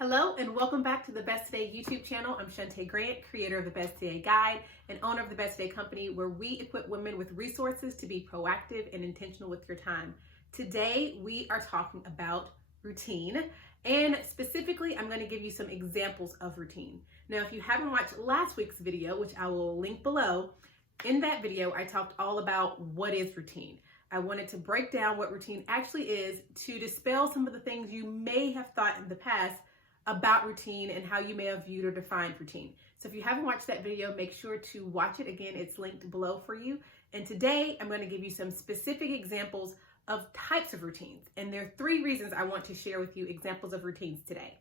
Hello and welcome back to the Best Today YouTube channel. I'm Shantae Grant, creator of the Best Today Guide and owner of the Best Today Company, where we equip women with resources to be proactive and intentional with your time. Today, we are talking about routine, and specifically, I'm going to give you some examples of routine. Now, if you haven't watched last week's video, which I will link below, in that video, I talked all about what is routine. I wanted to break down what routine actually is to dispel some of the things you may have thought in the past about routine and how you may have viewed or defined routine. So if you haven't watched that video, make sure to watch it. Again, it's linked below for you. And today I'm going to give you some specific examples of types of routines. And there are 3 reasons I want to share with you examples of routines today.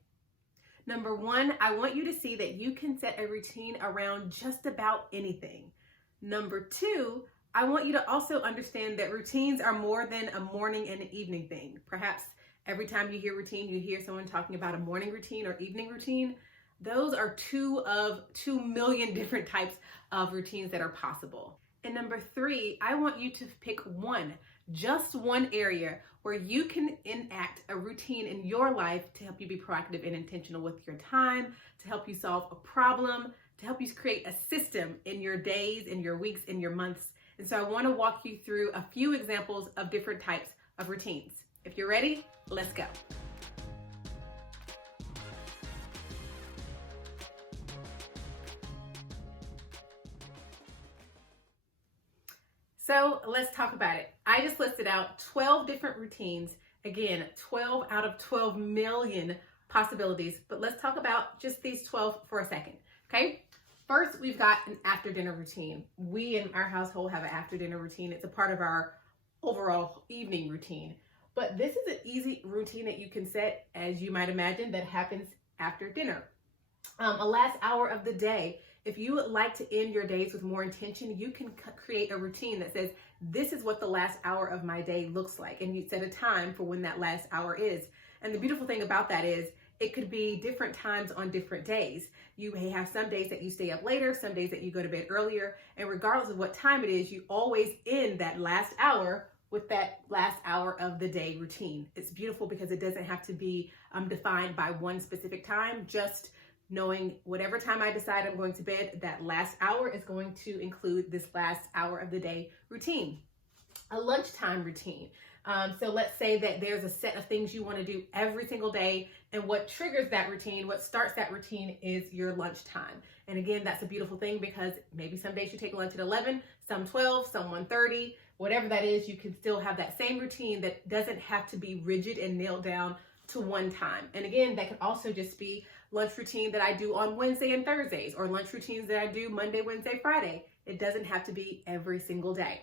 Number 1, I want you to see that you can set a routine around just about anything. Number 2, I want you to also understand that routines are more than a morning and an evening thing. Perhaps every time you hear routine, you hear someone talking about a morning routine or evening routine. Those are 2 of 2 million different types of routines that are possible. And number 3, I want you to pick just one area where you can enact a routine in your life to help you be proactive and intentional with your time, to help you solve a problem, to help you create a system in your days, in your weeks, in your months. And so I want to walk you through a few examples of different types of routines. If you're ready, let's go. So let's talk about it. I just listed out 12 different routines. Again, 12 out of 12 million possibilities, but let's talk about just these 12 for a second, okay? First, we've got an after dinner routine. We in our household have an after dinner routine. It's a part of our overall evening routine. But this is an easy routine that you can set, as you might imagine, that happens after dinner. A last hour of the day. If you would like to end your days with more intention, you can create a routine that says, this is what the last hour of my day looks like. And you set a time for when that last hour is. And the beautiful thing about that is it could be different times on different days. You may have some days that you stay up later, some days that you go to bed earlier. And regardless of what time it is, you always end that last hour with that last hour of the day routine. It's beautiful because it doesn't have to be defined by one specific time, just knowing whatever time I decide I'm going to bed, that last hour is going to include this last hour of the day routine. A lunchtime routine. So let's say that there's a set of things you want to do every single day, and what triggers that routine, what starts that routine is your lunchtime. And again, that's a beautiful thing because maybe some days you take lunch at 11, some 12, some 1:30, whatever that is, you can still have that same routine that doesn't have to be rigid and nailed down to one time. And again, that could also just be lunch routine that I do on Wednesday and Thursdays, or lunch routines that I do Monday, Wednesday, Friday. It doesn't have to be every single day.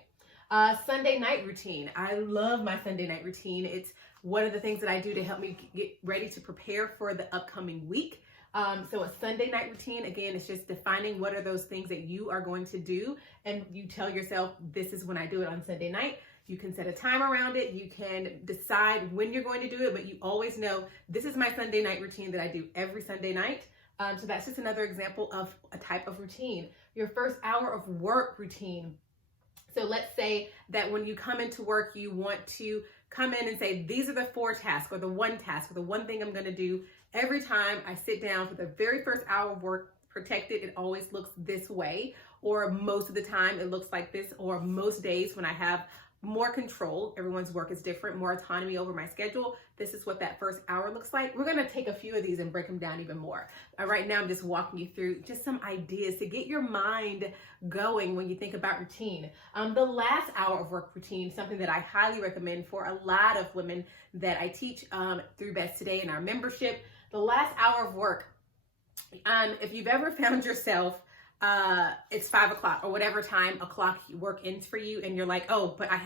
Sunday night routine. I love my Sunday night routine. It's one of the things that I do to help me get ready to prepare for the upcoming week. So a Sunday night routine, again, it's just defining what are those things that you are going to do. And you tell yourself, this is when I do it on Sunday night. You can set a time around it. You can decide when you're going to do it, but you always know this is my Sunday night routine that I do every Sunday night. So that's just another example of a type of routine. Your first hour of work routine. So let's say that when you come into work, you want to come in and say, these are the 4 tasks or the 1 task or the 1 thing I'm going to do every time I sit down for the very first hour of work. Protected, it always looks this way, or most of the time it looks like this, or most days when I have more control, everyone's work is different, more autonomy over my schedule, this is what that first hour looks like. We're going to take a few of these and break them down even more. Right now I'm just walking you through just some ideas to get your mind going when you think about routine. The last hour of work routine, something that I highly recommend for a lot of women that I teach through Best Today in our membership. The last hour of work, if you've ever found yourself it's 5 o'clock or whatever time o'clock work ends for you, and you're like, oh, but I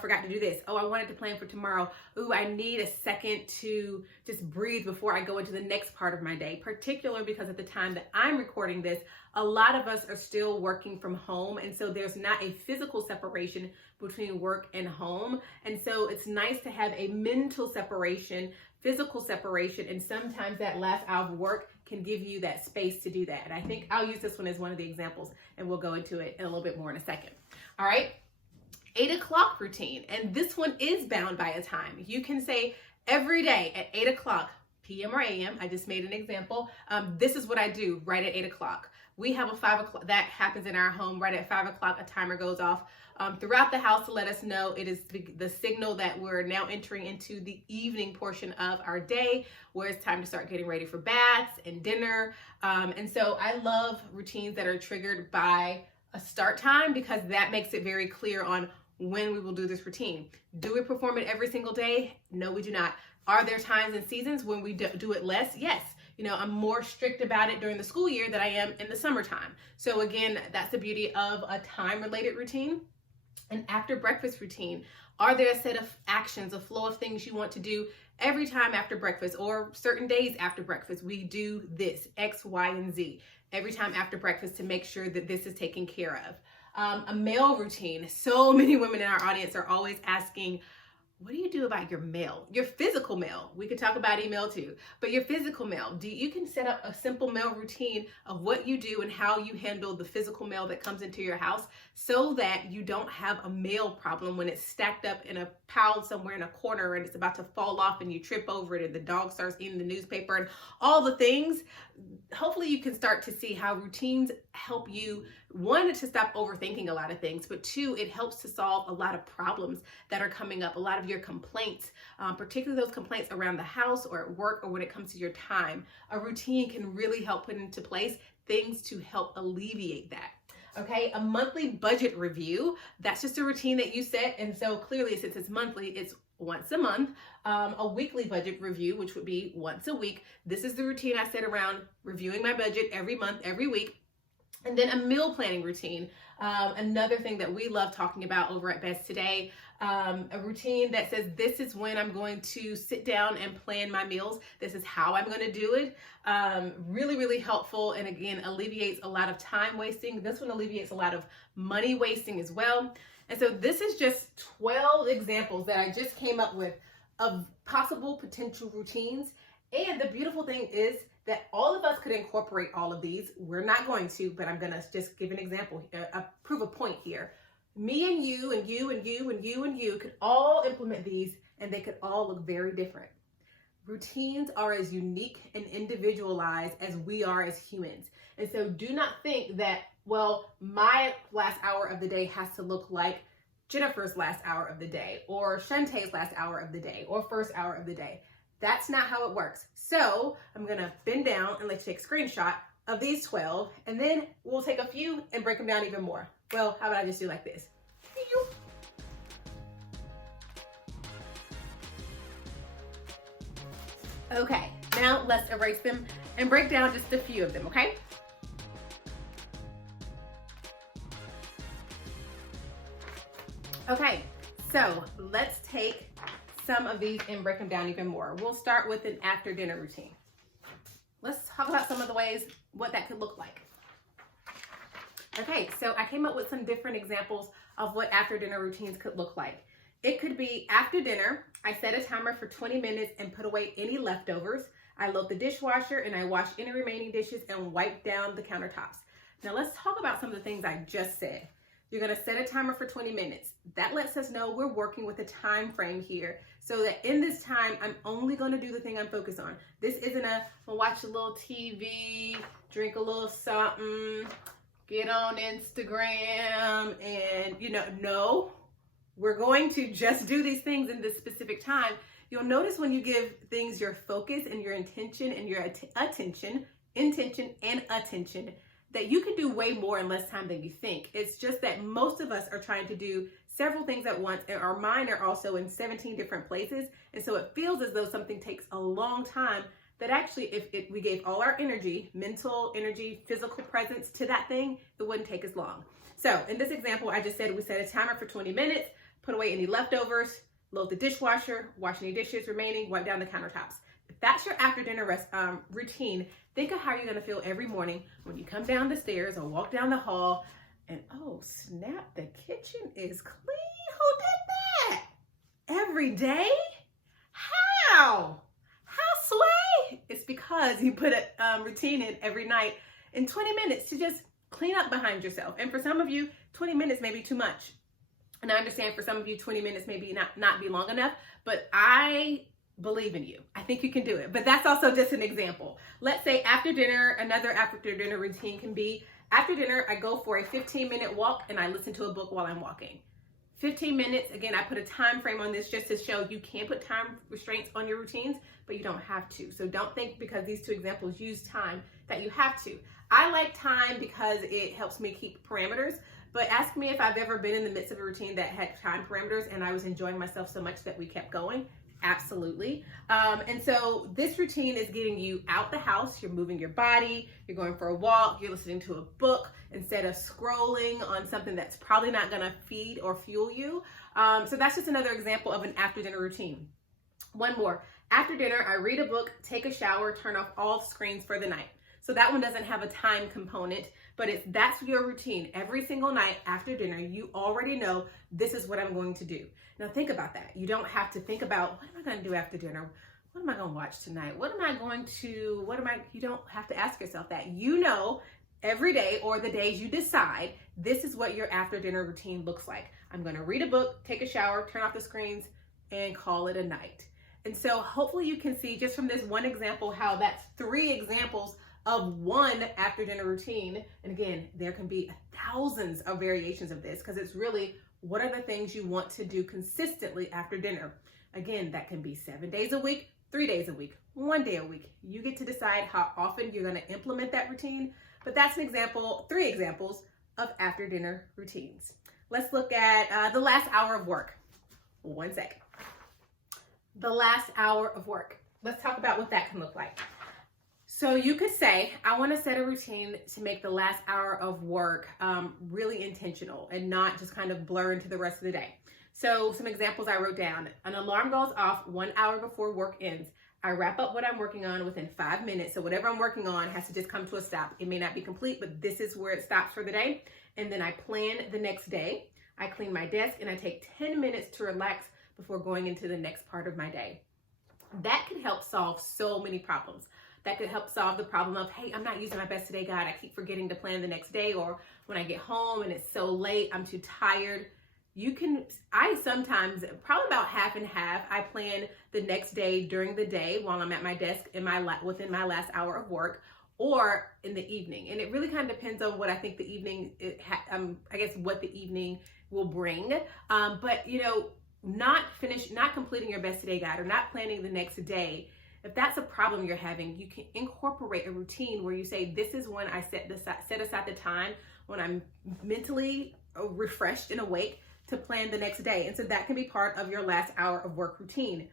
forgot to do this. Oh, I wanted to plan for tomorrow. Ooh, I need a second to just breathe before I go into the next part of my day, particularly because at the time that I'm recording this, a lot of us are still working from home. And so there's not a physical separation between work and home. And so it's nice to have a mental separation, physical separation, and sometimes that last hour of work can give you that space to do that. And I think I'll use this one as one of the examples, and we'll go into it in a little bit more in a second. All right, 8 o'clock routine. And this one is bound by a time. You can say every day at 8 o'clock p.m. or a.m. I just made an example. This is what I do right at 8 o'clock. We have a 5 o'clock, that happens in our home right at 5 o'clock, a timer goes off throughout the house to let us know it is the signal that we're now entering into the evening portion of our day, where it's time to start getting ready for baths and dinner. And so I love routines that are triggered by a start time, because that makes it very clear on when we will do this routine. Do we perform it every single day? No, we do not. Are there times and seasons when we do it less? Yes. You know, I'm more strict about it during the school year than I am in the summertime. So again, that's the beauty of a time-related routine. An after breakfast routine. Are there a set of actions, a flow of things you want to do every time after breakfast, or certain days after breakfast? We do this, X, Y, and Z, every time after breakfast to make sure that this is taken care of. A meal routine. So many women in our audience are always asking, what do you do about your mail? Your physical mail. We could talk about email too, but your physical mail. You can set up a simple mail routine of what you do and how you handle the physical mail that comes into your house, so that you don't have a mail problem when it's stacked up in a pile somewhere in a corner and it's about to fall off and you trip over it and the dog starts eating the newspaper and all the things. Hopefully you can start to see how routines help you, one, to stop overthinking a lot of things, but two, it helps to solve a lot of problems that are coming up, a lot of your complaints, particularly those complaints around the house or at work or when it comes to your time. A routine can really help put into place things to help alleviate that. Okay, a monthly budget review. That's just a routine that you set. And so clearly, since it's monthly, it's once a month. A weekly budget review, which would be once a week. This is the routine I set around reviewing my budget every month, every week. And then a meal planning routine. Another thing that we love talking about over at Best Today, a routine that says, this is when I'm going to sit down and plan my meals. This is how I'm going to do it. Really, really helpful. And again, alleviates a lot of time wasting. This one alleviates a lot of money wasting as well. And so this is just 12 examples that I just came up with of possible potential routines. And the beautiful thing is that all of us could incorporate all of these. We're not going to, but I'm going to just give an example, prove a point here. Me and you and you and you and you and you could all implement these, and they could all look very different. Routines are as unique and individualized as we are as humans. And so do not think that, well, my last hour of the day has to look like Jennifer's last hour of the day, or Shantae's last hour of the day, or first hour of the day. That's not how it works. So I'm gonna bend down and let you take a screenshot of these 12, and then we'll take a few and break them down even more. Well, how about I just do like this? Okay, now let's erase them and break down just a few of them, okay? Okay, so let's take some of these and break them down even more. We'll start with an after dinner routine. Let's talk about some of the ways what that could look like. Okay, so I came up with some different examples of what after dinner routines could look like. It could be after dinner, I set a timer for 20 minutes and put away any leftovers. I load the dishwasher and I wash any remaining dishes and wipe down the countertops. Now let's talk about some of the things I just said. You're gonna set a timer for 20 minutes. That lets us know we're working with a time frame here, so that in this time, I'm only gonna do the thing I'm focused on. This isn't I'll watch a little TV, drink a little something, get on Instagram, and no. We're going to just do these things in this specific time. You'll notice when you give things your focus and your intention and your intention and attention, that you can do way more in less time than you think. It's just that most of us are trying to do several things at once, and our mind are also in 17 different places. And so it feels as though something takes a long time, that actually if we gave all our energy, mental energy, physical presence to that thing, it wouldn't take as long. So in this example, I just said we set a timer for 20 minutes, put away any leftovers, load the dishwasher, wash any dishes remaining, wipe down the countertops. If that's your after dinner routine, think of how you're gonna feel every morning when you come down the stairs or walk down the hall and, oh snap, the kitchen is clean. Who did that? Every day? How? How sway? It's because you put a routine in every night in 20 minutes to just clean up behind yourself. And for some of you, 20 minutes may be too much. And I understand for some of you, 20 minutes maybe not be long enough, but I believe in you. I think you can do it. But that's also just an example. Let's say after dinner, another after dinner routine can be after dinner, I go for a 15-minute walk and I listen to a book while I'm walking. 15 minutes, again, I put a time frame on this just to show you can put time restraints on your routines, but you don't have to. So don't think because these two examples use time that you have to. I like time because it helps me keep parameters, but ask me if I've ever been in the midst of a routine that had time parameters and I was enjoying myself so much that we kept going. Absolutely. And so this routine is getting you out the house. You're moving your body, you're going for a walk, you're listening to a book instead of scrolling on something that's probably not going to feed or fuel you. So that's just another example of an after dinner routine. One more. After dinner, I read a book, take a shower, turn off all screens for the night. So that one doesn't have a time component, but that's your routine. Every single night after dinner, you already know this is what I'm going to do. Now think about that. You don't have to think about, what am I going to do after dinner? What am I going to watch tonight? You don't have to ask yourself that. You know every day or the days you decide, this is what your after dinner routine looks like. I'm going to read a book, take a shower, turn off the screens, and call it a night. And so hopefully you can see just from this one example how that's 3 examples of one after dinner routine. And again, there can be thousands of variations of this because it's really what are the things you want to do consistently after dinner. Again, that can be 7 days a week, 3 days a week, 1 day a week. You get to decide how often you're going to implement that routine. But that's an example, 3 examples of after dinner routines. Let's look at the last hour of work. 1 second. The last hour of work. Let's talk about what that can look like. So you could say, I want to set a routine to make the last hour of work really intentional and not just kind of blur into the rest of the day. So some examples I wrote down. An alarm goes off 1 hour before work ends. I wrap up what I'm working on within 5 minutes. So whatever I'm working on has to just come to a stop. It may not be complete, but this is where it stops for the day. And then I plan the next day. I clean my desk and I take 10 minutes to relax before going into the next part of my day. That can help solve so many problems. That could help solve the problem of, hey, I'm not using my best today, God. I keep forgetting to plan the next day, or when I get home and it's so late, I'm too tired. I sometimes, probably about half and half, I plan the next day during the day while I'm at my desk within my last hour of work, or in the evening. And it really kind of depends on what I think the evening, what the evening will bring. But not completing your best today, God, or not planning the next day. If that's a problem you're having, you can incorporate a routine where you say, this is when I set aside the time when I'm mentally refreshed and awake to plan the next day. And so that can be part of your last hour of work routine.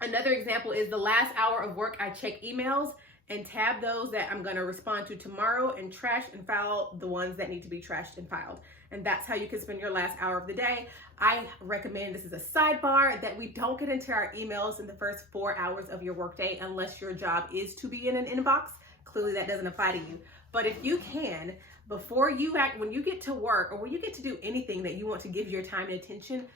Another example is the last hour of work, I check emails and tab those that I'm going to respond to tomorrow and trash and file the ones that need to be trashed and filed. And that's how you can spend your last hour of the day. I recommend, this is a sidebar, that we don't get into our emails in the first 4 hours of your workday unless your job is to be in an inbox. Clearly that doesn't apply to you. But if you can, when you get to work or when you get to do anything that you want to give your time and attention,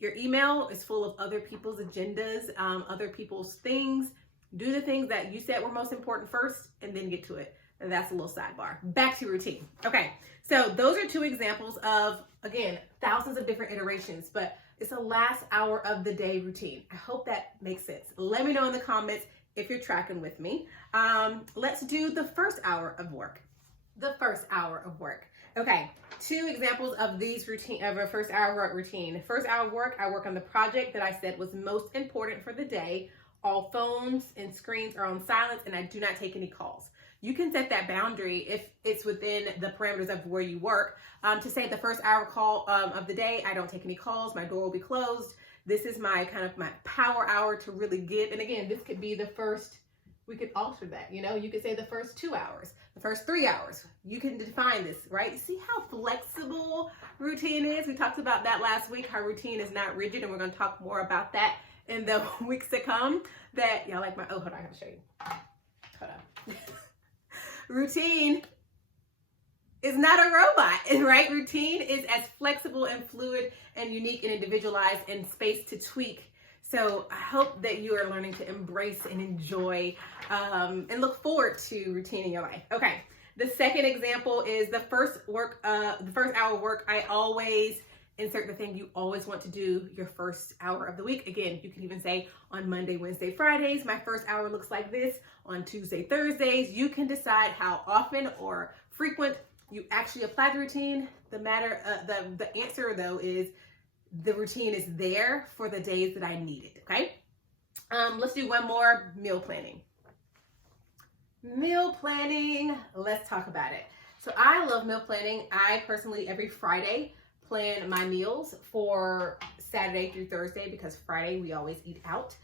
your email is full of other people's agendas, other people's things. Do the things that you said were most important first and then get to it. And that's a little sidebar. Back to routine. Okay, so those are 2 examples of, again, thousands of different iterations, but it's a last hour of the day routine. I hope that makes sense. Let me know in the comments if you're tracking with me. Let's do the first hour of work. The first hour of work. Okay, 2 examples of a first hour work routine. First hour of work, I work on the project that I said was most important for the day. All phones and screens are on silence and I do not take any calls. You can set that boundary if it's within the parameters of where you work to say the first hour call of the day, I don't take any calls, my door will be closed. This is my my power hour to really give. And again, this could be the first, we could alter that, you could say the first 2 hours, the first 3 hours. You can define this, right? See how flexible routine is? We talked about that last week, how routine is not rigid, and we're going to talk more about that in the weeks to come. Y'all like hold on, I have to show you. Hold on. Routine is not a robot, right? Routine is as flexible and fluid and unique and individualized and space to tweak. So I hope that you are learning to embrace and enjoy and look forward to routine in your life. Okay, the second example is the first hour of work. I always insert the thing you always want to do your first hour of the week. Again, you can even say on Monday, Wednesday, Fridays, my first hour looks like this. On Tuesday, Thursdays, you can decide how often or frequent you actually apply the routine. The answer though is the routine is there for the days that I need it, okay? Let's do one more, meal planning. Meal planning, let's talk about it. So I love meal planning. I personally, every Friday, plan my meals for Saturday through Thursday because Friday we always eat out,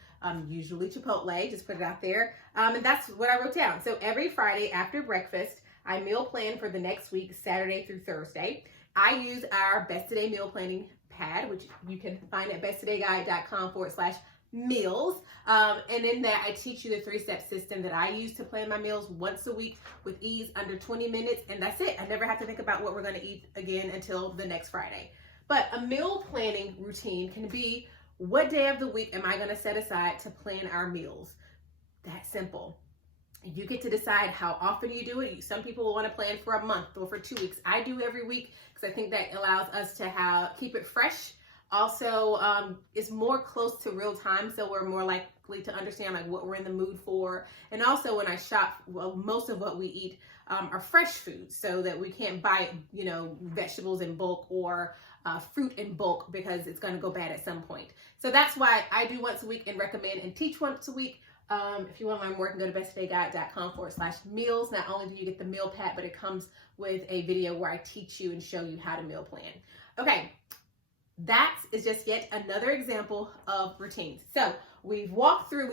usually Chipotle, just put it out there. And that's what I wrote down. So every Friday after breakfast, I meal plan for the next week, Saturday through Thursday. I use our Best Today meal planning pad, which you can find at besttodayguide.com/meals. And in that, I teach you the 3-step system that I use to plan my meals once a week with ease, under 20 minutes, and that's it. I never have to think about what we're going to eat again until the next Friday. But a meal planning routine can be, what day of the week am I going to set aside to plan our meals? That's simple. You get to decide how often you do it. Some people want to plan for a month or for 2 weeks. I do every week because I think that allows us to keep it fresh. Also, it's more close to real time, so we're more likely to understand like what we're in the mood for. And also, when I shop, well, most of what we eat are fresh foods, so that we can't buy, vegetables in bulk or fruit in bulk because it's going to go bad at some point. So that's why I do once a week and recommend and teach once a week. If you want to learn more, you can go to besttodayguide.com/meals. Not only do you get the meal pad, but it comes with a video where I teach you and show you how to meal plan. Okay, that is just yet another example of routines. So we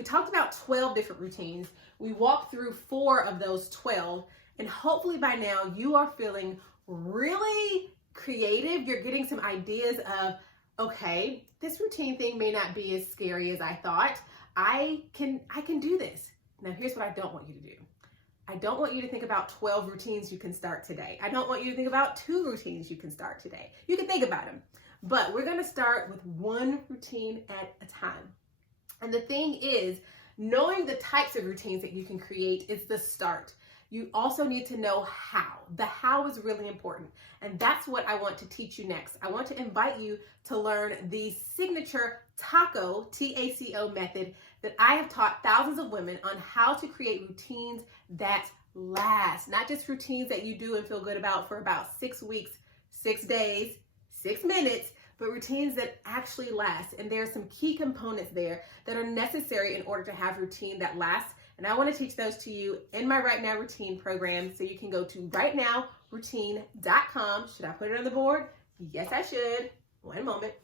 talked about 12 different routines. We walked through 4 of those 12, and hopefully by now you are feeling really creative. You're getting some ideas of, okay, this routine thing may not be as scary as I thought. I can do this. Now, here's what I don't want you to do. I don't want you to think about 12 routines you can start today. I don't want you to think about 2 routines you can start today. You can think about them, but we're going to start with 1 routine at a time. And the thing is, knowing the types of routines that you can create is the start. You also need to know how. The how is really important. And that's what I want to teach you next. I want to invite you to learn the signature TACO, T-A-C-O method that I have taught thousands of women on how to create routines that last. Not just routines that you do and feel good about for about 6 weeks, 6 days, 6 minutes, but routines that actually last. And there are some key components there that are necessary in order to have routine that lasts. And I want to teach those to you in my Right Now Routine program. So you can go to rightnowroutine.com. Should I put it on the board? Yes, I should. One moment.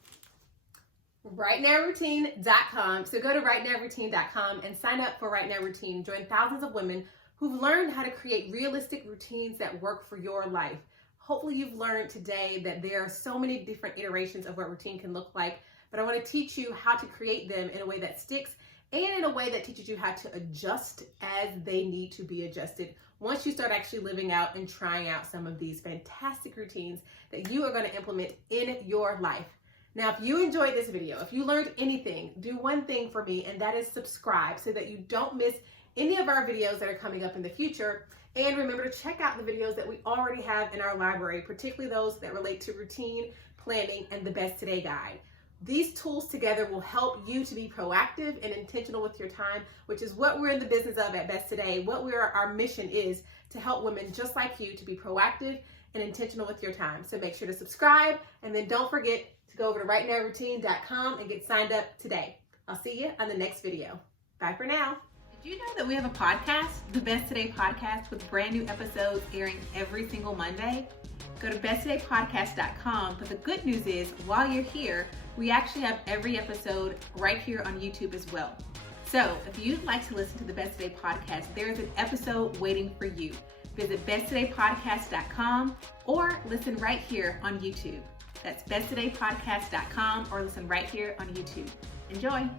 rightnowroutine.com. So go to rightnowroutine.com and sign up for Right Now Routine. Join thousands of women who've learned how to create realistic routines that work for your life. Hopefully you've learned today that there are so many different iterations of what routine can look like, but I want to teach you how to create them in a way that sticks and in a way that teaches you how to adjust as they need to be adjusted once you start actually living out and trying out some of these fantastic routines that you are going to implement in your life. Now, if you enjoyed this video, if you learned anything, do one thing for me, and that is subscribe so that you don't miss any of our videos that are coming up in the future. And remember to check out the videos that we already have in our library, particularly those that relate to routine, planning, and the Best Today Guide. These tools together will help you to be proactive and intentional with your time, which is what we're in the business of at Best Today. Our mission is to help women just like you to be proactive and intentional with your time. So make sure to subscribe, and then don't forget to go over to rightnowroutine.com and get signed up today. I'll see you on the next video. Bye for now. Did you know that we have a podcast, the Best Today Podcast, with brand new episodes airing every single Monday? Go to besttodaypodcast.com, but the good news is, while you're here, we actually have every episode right here on YouTube as well. So if you'd like to listen to the Best Today Podcast, there's an episode waiting for you. Visit besttodaypodcast.com or listen right here on YouTube. That's besttodaypodcast.com or listen right here on YouTube. Enjoy.